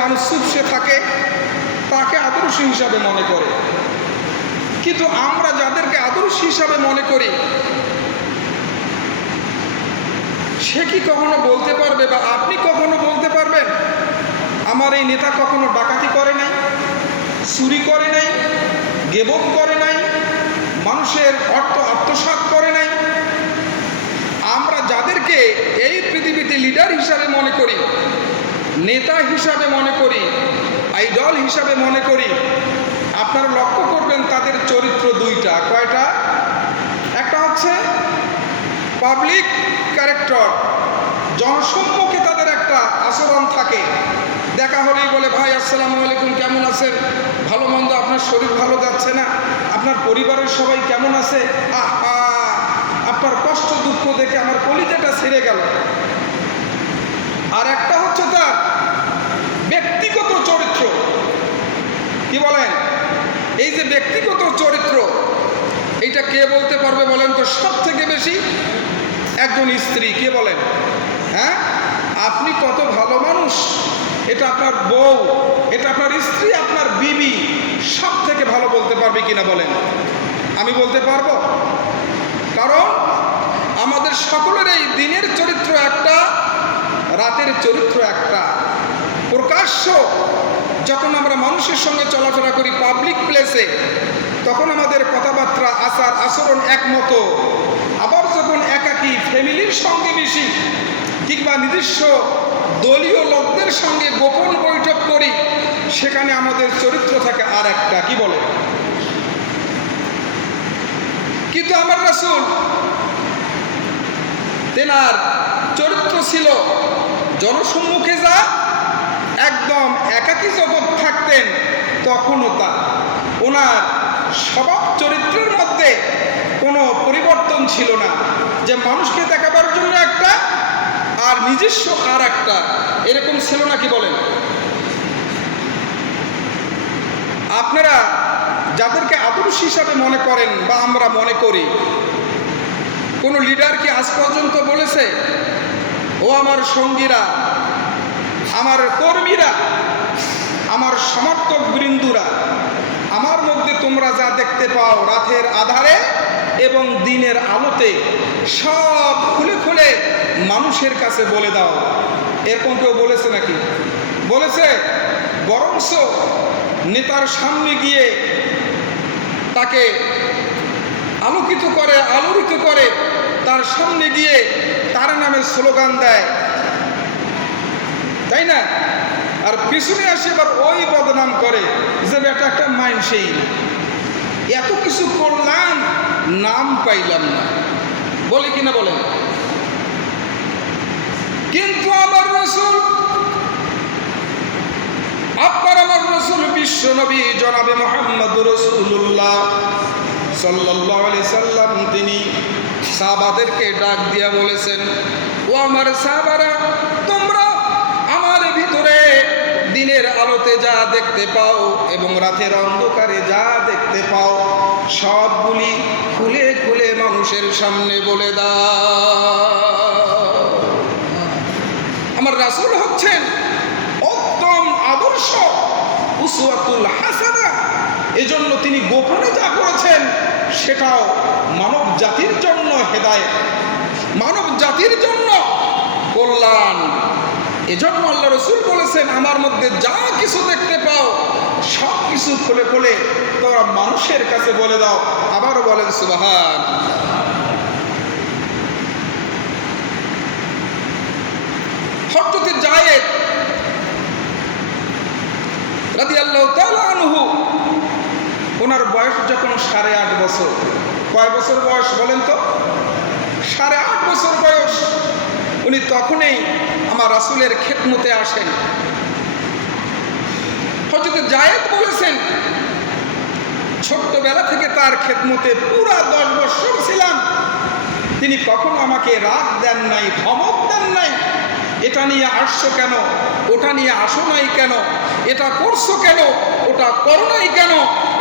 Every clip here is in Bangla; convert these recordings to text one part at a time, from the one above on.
মানুষ চুপসে থাকে তাকে আদর্শ হিসাবে মনে করে। কিন্তু আমরা যাদেরকে আদর্শ হিসাবে মনে করি, সে কি কখনো বলতে পারবে বা আপনি কখনো বলতে পারবেন, আমার এই নেতা কখনো ডাকাতি করে নাই, চুরি করে নাই গেবক করে নাই, মানুষের অর্থ আত্মসাৎ করে নাই? আমরা যাদেরকে এই পৃথিবীতে লিডার হিসাবে মনে করি নেতা হিসাবে মনে করি, আইডল হিসাবে মনে করি, আপনারা লক্ষ্য করবেন তাদের চরিত্র দুইটা। কয়টা? একটা হচ্ছে পাবলিক ক্যারেক্টার জনসম্মুখে তাদের একটা আচরণ থাকে। দেখা হলেই বলে, ভাই, আসসালামু আলাইকুম, কেমন আছেন? ভালো মন্দ, আপনার শরীর ভালো যাচ্ছে না? আপনার পরিবারের সবাই কেমন আছে? আহ, আপনার কষ্ট দুঃখ দেখে আমার কলিজাটা ছেড়ে গেল আর একটা হচ্ছে তার ব্যক্তিগত চরিত্র কি বলেন এই যে ব্যক্তিগত চরিত্র, এইটা কে বলতে পারবে বলেন তো? সব থেকে বেশি একজন স্ত্রী, কে বলেন? হ্যাঁ? আপনি কত ভালো মানুষ, এটা আপনার বউ, এটা আপনার স্ত্রী, আপনার বিবি সব থেকে ভালো বলতে পারবে কিনা বলেন? আমি বলতে পারব? কারণ আমাদের সকলের এই দিনের চরিত্র একটা, রাতের চরিত্র একটা, প্রকাশ্য যখন আমরা মানুষের সঙ্গে চলাফেরা করি পাবলিক প্লেসে তখন আমাদের কথাবার্তা, আচার, আচরণ একমতো। আবার যখন একাকী, ফ্যামিলির সঙ্গে মিশি, কিংবা নিজস্ব দলীয় লোকদের সঙ্গে গোপন বৈঠক করি, সেখানে আমাদের চরিত্র থাকে আর একটা কি বলে? কিন্তু আমার রাসূল, তেনার চরিত্র ছিল, জনসম্মুখে যা একদম একাকী জগৎ থাকতেন তখনও তা। ওনার স্বভাব চরিত্রের মধ্যে কোনো পরিবর্তন ছিল না। যে মানুষকে দেখাবার জন্য একটা আর নিজস্ব আর একটা, এরকম ছিল না কি বলেন? আপনারা যাদেরকে আদর্শ হিসাবে মনে করেন বা আমরা মনে করি, কোনো লিডার কি আজ পর্যন্ত বলেছে, ও আমার সঙ্গীরা আমার কর্মীরা, আমার সমর্থক বৃন্দুরা, আমার মধ্যে তোমরা যা দেখতে পাও রাতের আধারে এবং দিনের আলোতে, সব খুলে খুলে মানুষের কাছে বলে দাও। এরকম কেউ বলেছে নাকি? বলেছে বরংস নেতার সামনে গিয়ে তাকে আলোকিত করে, আলোড়িত করে তার সামনে গিয়ে তার নামে স্লোগান দেয়। তাই না? আর পিছনে আসে এবার ওই বদনাম করে যে বেটা একটা মাইন সেই এত কিছু করলাম, নাম পাইলাম না। বলে কিনা বলেন কিন্তু আমার রসুল, আপনার আমার রসুল বিশ্ব নবী জনাবে মোহাম্মদ রসুল্লাহ সাল্লাহ আলি সাল্লাম, তিনি সাহাবাদেরকে ডাক দিয়া বলেছেন, ও আমার সাহাবারা দিনের আলোতে যা দেখতে পাও এবং রাতের অন্ধকারে যা দেখতে পাও, সবগুলি খুলে খুলে মানুষের সামনে বলে দাও। আমার রাসূল হচ্ছেন উত্তম আদর্শ, উসওয়াতুল হাসানা। এজন্য তিনি গোপনে যা করেছেন, সেটাও মানব জাতির জন্য হেদায়েত। মানব জাতির জন্য কল্যাণ। এজন্য আল্লাহ রসুল বলেছেন, আমার মধ্যে যা কিছু দেখতে পাও, সব কিছু খুলে খুলে তোমরা মানুষের কাছে বলে দাও। আবারও বলেন, সুবাহান হরজতে জায়েদ রাদি আল্লাহ আনহু, ওনার বয়স যখন সাড়ে আট বছর। কয় বছর বয়স বলেন তো? সাড়ে আট বছর বয়স। উনি তখনই আমার রাসুলের খেদমতে আসেন। হজরত জায়েদ বলেছেন, ছোট্টবেলা থেকে তার খেদমতে পুরা দশ বছর ছিলাম। তিনি কখনো আমাকে রাগ দেন নাই, ধমক দেন নাই। এটা নিয়ে আসছো কেন? ওটা নিয়ে আসো নাই কেন? এটা করছ কেন? ওটা করো নাই কেন?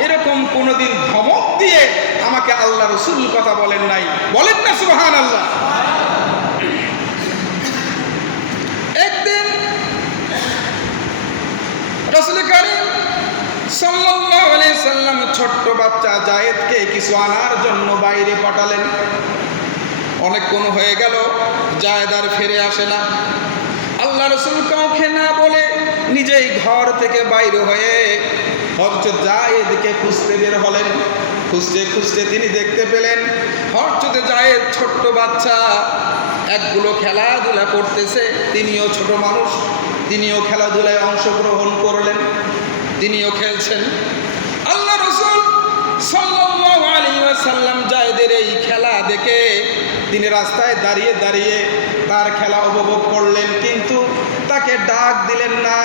এরকম কোনোদিন ধমক দিয়ে আমাকে আল্লাহ রসুল কথা বলেন নাই। বলেন না সুহান আল্লাহ একদিন রসুল করিম আলাইহি সাল্লাম ছোট্ট বাচ্চা জায়েদকে কিছু আনার জন্য বাইরে পাঠালেন। অনেকক্ষণ হয়ে গেল, জায়েদ আর ফিরে আসে না। আল্লাহ রসুল কাউকে না বলে নিজেই ঘর থেকে বাইরে হয়ে হরচ জায়েদকে খুঁজতে বের হলেন। খুঁজতে খুঁজতে তিনি দেখতে পেলেন হরচতে জায়েদ ছোট্ট বাচ্চা, একগুলো খেলাধুলা করতেছে, তিনিও ছোট মানুষ। তিনিও খেলাধুলায় অংশগ্রহণ করলেন, তিনিও খেলছেন। আল্লাহ রসুল ওয়াসাল্লাম জায়েদের এই খেলা দেখে তিনি রাস্তায় দাঁড়িয়ে দাঁড়িয়ে তার খেলা উপভোগ করলেন, কিন্তু তাকে ডাক দিলেন না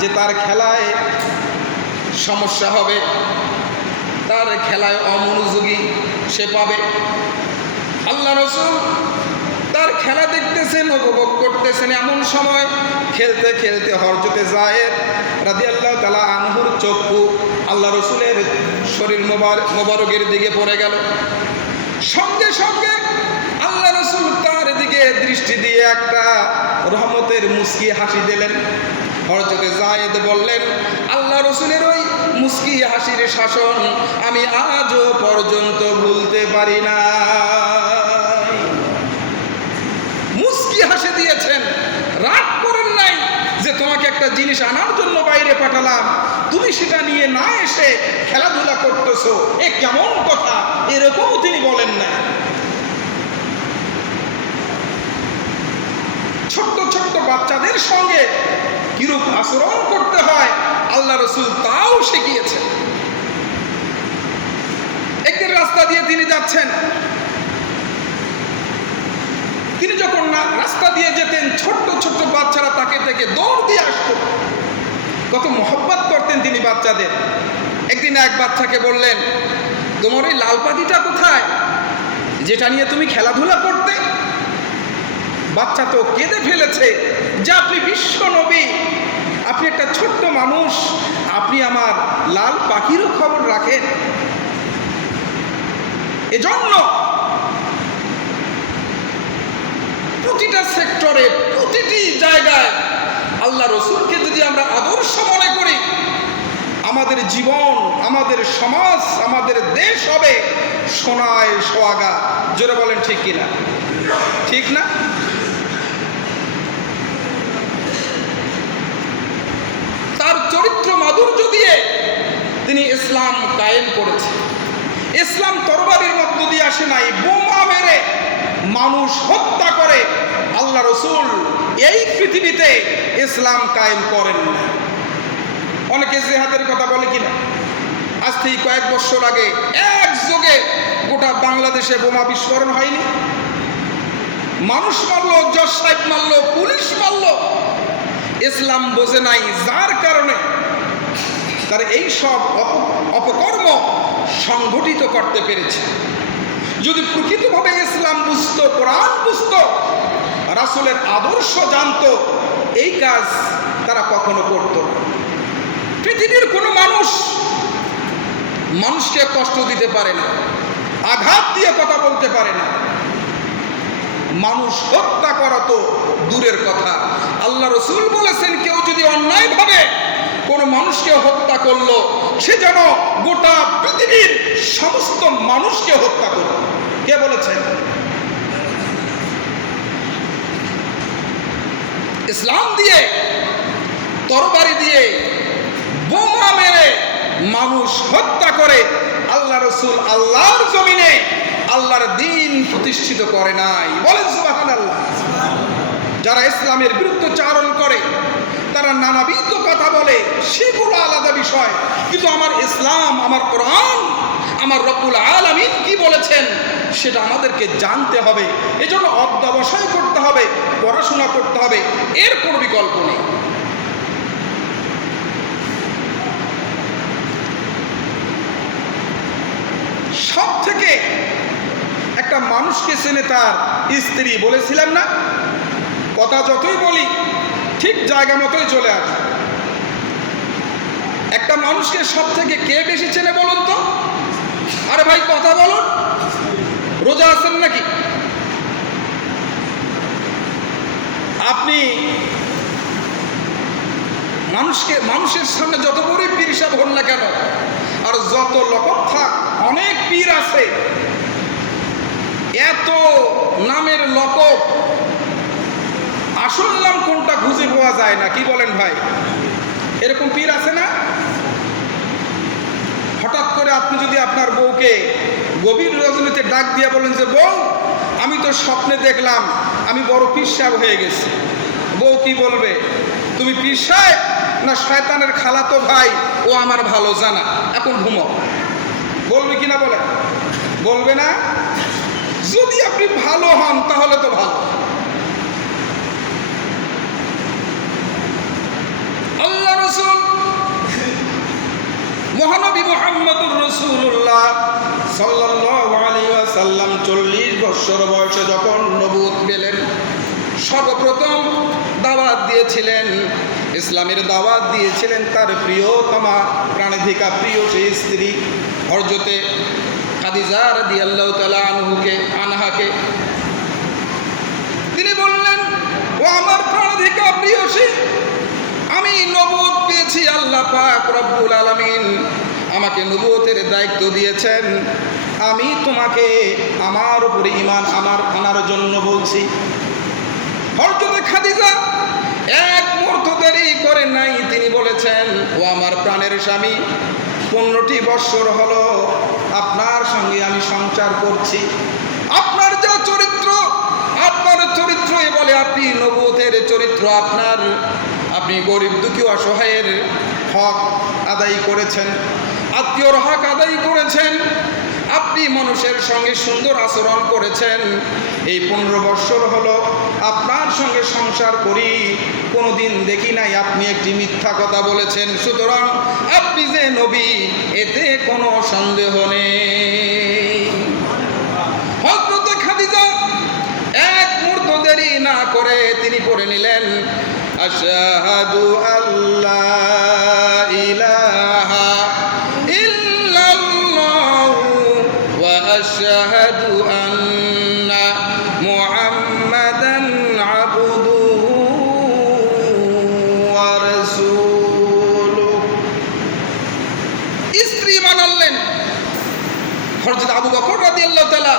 যে তার খেলায় সমস্যা হবে, তার খেলায় অমনোযোগী সে পাবে। আল্লাহ রসুল তার খেলা দেখতেছেন, উপভোগ করতেছেন। এমন সময় খেলতে খেলতে হরজতে জায়েদ রাজি আল্লাহ তালা আনহুর চক্ষু আল্লাহ রসুলের শরীর মোবার, মোবারকের দিকে পড়ে গেল। সঙ্গে সঙ্গে আল্লাহ রসুল তার দিকে দৃষ্টি দিয়ে একটা রহমতের মুস্কি হাসি দিলেন। হরজতে জায়েদ বললেন, আল্লাহ রসুলের ওই মুস্কি হাসির শাসন আমি আজও পর্যন্ত ভুলতে পারি না মুস্কি হাসি দিয়েছেন রাগ করেন নাই যে তোমাকে একটা জিনিস আনার জন্য বাইরে পাঠালাম। তুমি সেটা নিয়ে না এসে খেলাধুলা করতেছো। এ কেমন কথা? এরকমও তিনি বলেন না। ছোট্ট ছোট্ট বাচ্চাদের সঙ্গে কিরূপ আচরণ করতে হয়, আল্লাহ রসুল তাও শিখিয়েছে একদিন রাস্তা দিয়ে তিনি যাচ্ছেন। তিনি যখন রাস্তা দিয়ে যেতেন ছোট্ট ছোট্ট বাচ্চারা তাকে থেকে দৌড় দিয়ে আসতো কত মহব্বত করতেন তিনি বাচ্চাদের। একদিন এক বাচ্চাকে বললেন, তোমার ওই লাল পাখিটা কোথায়? যেটা নিয়ে তুমি খেলাধুলা করতে? বাচ্চা তো কেঁদে ফেলেছে, যে আপনি বিশ্ব নবী, আপনি একটা ছোট্ট মানুষ, আপনি আমার লাল পাখিরও খবর রাখেন। এজন্য প্রতিটা সেক্টরে, প্রতিটি জায়গায় আল্লাহ রসুলকে যদি আমরা আদর্শ মনে করি আমাদের জীবন, আমাদের সমাজ, আমাদের দেশ হবে সোনায় সোয়াগা। জোরে বলেন, ঠিক কিনা ঠিক না? তার চরিত্র মাধুর্য দিয়ে তিনি ইসলাম কায়েম করেছেন ইসলাম তরবারির মধ্য দিয়ে আসে নাই, বোমা মেরে মানুষ হত্যা করে। আল্লাহ রসুল এই পৃথিবীতে ইসলাম কায়েম করেন না। অনেকে জেহাদের কথা বলে কিনা? আজ থেকে কয়েক বছর আগে এক যোগে গোটা বাংলাদেশে বোমা বিস্ফোরণ হয়নি। মানুষ মারলো, জজ সাহেব মারলো, পুলিশ মারলো। ইসলাম বোঝে নাই যার কারণে তার এই সব অপ- অপকর্ম সংঘটিত করতে পেরেছে। যদি প্রকৃতভাবে ইসলাম বুঝত, কোরআন বুঝত, রাসুলের আদর্শ জানতো, এই কাজ তারা কখনো করতো না। পৃথিবীর কোনো মানুষ মানুষকে কষ্ট দিতে পারে না, আঘাত দিয়ে কথা বলতে পারে না। মানুষ হত্যা করা তো দূরের কথা। আল্লাহ রসুল বলেছেন, কেউ যদি অন্যায়ভাবে কোনো মানুষকে হত্যা করল, সে যেন গোটা পৃথিবীর সমস্ত মানুষকে হত্যা করল। কে বলেছেন? ইসলাম দিয়ে, তরবারি দিয়ে বোমা মেরে মানুষ হত্যা করে আল্লাহ রসুল আল্লাহর জমিনে আল্লাহর দিন প্রতিষ্ঠিত করে নাই। বলেন সুবাহান আল্লাহ যারা ইসলামের বিরুদ্ধচারণ করে, তারা নানাবিধ কথা বলে, সেগুলো আলাদা বিষয়। কিন্তু আমার ইসলাম, আমার কোরআন, আমার রব্বুল আলামিন কি বলেছেন, সেটা আমাদেরকে জানতে হবে। এজন্য অধ্যবসায় করতে হবে, পড়াশোনা করতে হবে। এর কোনো বিকল্প নেই সব থেকে একটা মানুষকে চেনে তার স্ত্রী বলেছিলাম না? কথা যতই বলি, ঠিক জায়গা মতোই চলে আসে। একটা মানুষকে সব থেকে কে বেশি চেনে বলুন তো? আরে ভাই, কথা বলুন। রোজা আছেন নাকি? আপনি মানুষকে, মানুষের সামনে যত বড়ই পীর সাহেব হন না কেন, আর যত লকব থাক, অনেক পীর আছে এত নামের লকব আসল নাম কোনটা খুঁজে পাওয়া যায় না, কি বলেন ভাই? এরকম পীর আছে না? হঠাৎ করে আপনি যদি আপনার বউকে গভীর রজনীতে ডাক দিয়ে বলেন যে, বউ, আমি তো স্বপ্নে দেখলাম, আমি বড় সাহেব হয়ে গেছি। বউ কি বলবে? তুমি সাহেব না শয়তানের খালাতো ভাই, ও আমার ভালো জানা। এখন ঘুমো। বলবে কি না বলে বলবে না? যদি আপনি ভালো হন, তাহলে তো ভালো। আল্লাহ রসুল, মহানবী মোহাম্মদুর রসুল্লাহ ওয়াসাল্লাম চল্লিশ বৎসর বয়সে যখন নবুত পেলেন, সর্বপ্রথম দাওয়াত দিয়েছিলেন, ইসলামের দাওয়াত দিয়েছিলেন তার প্রিয়তমা প্রাণীধিকা প্রিয় সেই স্ত্রী হরজতে খাদিজা রাদিয়াল্লাহু তাআলা আনহুকে, আনহাকে। তিনি বললেন, ও আমার প্রাণধিকা প্রিয়সী, আমি নবুয়ত পেয়েছি আল্লাহ পাক রব্বুল আলামিন। আমাকে নবুয়তের দায়িত্ব দিয়েছেন। আমি তোমাকে আমার উপরে ইমান আমার আনার জন্য বলছি। হরজতে খাদিজা এক মুহূর্ত দেরি করেন নাই, তিনি বলেছেন, ও আমার প্রাণের স্বামী, পনেরোটি বৎসর হলো, আপনার সঙ্গে আমি সংসার করছি। আপনার যা চরিত্র, আপনার চরিত্র এ বলে আপনি নবুতের চরিত্র, আপনার আপনি গরিব দুঃখী অসহায়ের হক আদায় করেছেন, আত্মীয়র হক আদায় করেছেন, আপনি মানুষের সঙ্গে সুন্দর আচরণ করেছেন, এই পনেরো বৎসর হলো আপনার সঙ্গে সংসার করি, কোনোদিন দেখি নাই আপনি একটি মিথ্যা কথা বলেছেন। সুতরাং আপনি যে নবী, এতে কোনো সন্দেহ নেই হজরত খাদিজা এক মুহূর্ত দেরি না করে তিনি পড়ে নিলেন, আশহাদু আল্লাহ ইলাহা ইল্লাল্লাহু ওয়া আশহাদু আন্না মুহাম্মাদান আবদুহু ওয়া রাসূলুহু। স্ত্রী বানালেন। হরজত আবু বকর রাদিয়াল্লাহু তাআলা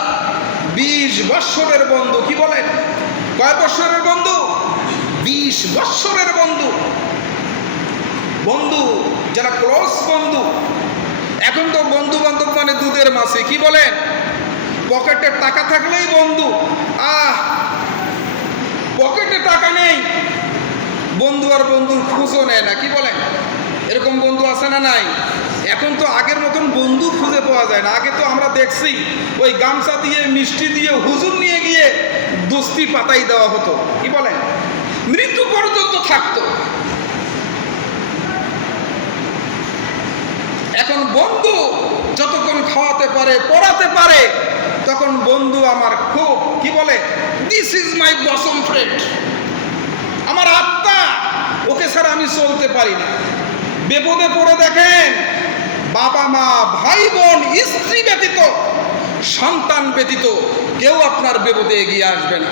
20 বৎসরের বন্ধু কি বলেন? কয় বৎসরের বন্ধু? 20 বৎসরের বন্ধু। বন্ধু, যারা ক্লোজ বন্ধু। এখন তো বন্ধু বান্ধব মানে দুধের মাসে, কি বলেন? পকেটে টাকা থাকলেই বন্ধু। আহ! পকেটে টাকা নেই। বন্ধু আর বন্ধুর খুঁজও নেয় না, কি বলেন? এরকম বন্ধু আছে না নাই? এখন তো আগের মতন বন্ধু খুঁজে পাওয়া যায় না। আগে তো আমরা দেখছি, ওই গামছা দিয়ে, মিষ্টি দিয়ে হুজুর নিয়ে গিয়ে দোস্তি পাতাই দেওয়া হতো। কি বলেন? মৃত্যু পর্যন্ত থাকতো। এখন বন্ধু যতক্ষণ খাওয়াতে পারে, পড়াতে পারে, তখন বন্ধু আমার খুব, কি বলে? This is my bosom friend আমার আত্মা, ওকে ছাড়া আমি চলতে পারি না। বিপদে পড়ে দেখেন, বাবা মা, ভাই বোন, স্ত্রী ব্যতীত, সন্তান ব্যতীত কেউ আপনার বিপদে এগিয়ে আসবে না।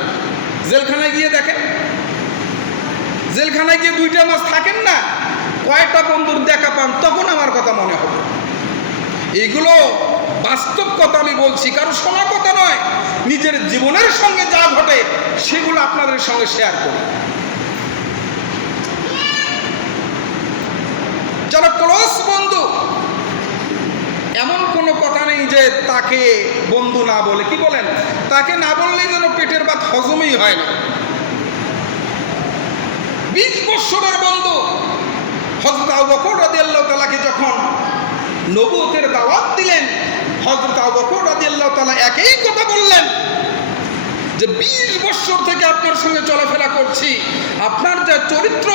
জেলখানায় গিয়ে দেখেন। জেলখানায় গিয়ে দুইটা মাস থাকেন না কয়েকটা বন্ধুর দেখা পান, তখন আমার কথা মনে হবে। এগুলো বাস্তব কথা আমি বলছি কারও শোনা কথা নয়। নিজের জীবনের সঙ্গে যা ঘটে, সেগুলো আপনাদের সঙ্গে শেয়ার করি। যারা ক্লোজ বন্ধু এমন কোনো কথা নেই যে তাকে বন্ধু না বলে। কি বলেন? তাকে না বললেই যেন পেটের ভাত হজমই হয় না। বিশ বৎসরের বন্ধু হজরত আবু বকর রাদিয়াল্লাহু তাআলাকে যখন নবুয়তের দাওয়াত দিলেন হজরত আবু বকর রাদিয়াল্লাহু তাআলা একই কথা বললেন যে, বিশ বৎসর থেকে আপনার সঙ্গে চলাফেরা করছি, আপনার যা চরিত্র,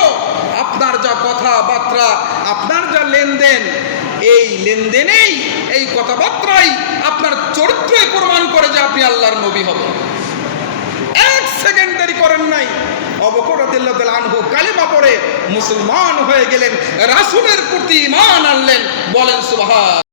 আপনার যা কথাবার্তা, আপনার যা লেনদেন এই লেনদেনেই, এই কথাবার্তাই আপনার চরিত্রই প্রমাণ করে যে আপনি আল্লাহর নবী হবেন। এক সেকেন্ড দেরি করেন নাই। আনহু কালিমা পড়ে মুসলমান হয়ে গেলেন, রাসুলের প্রতি ইমান আনলেন, বলেন সুবহান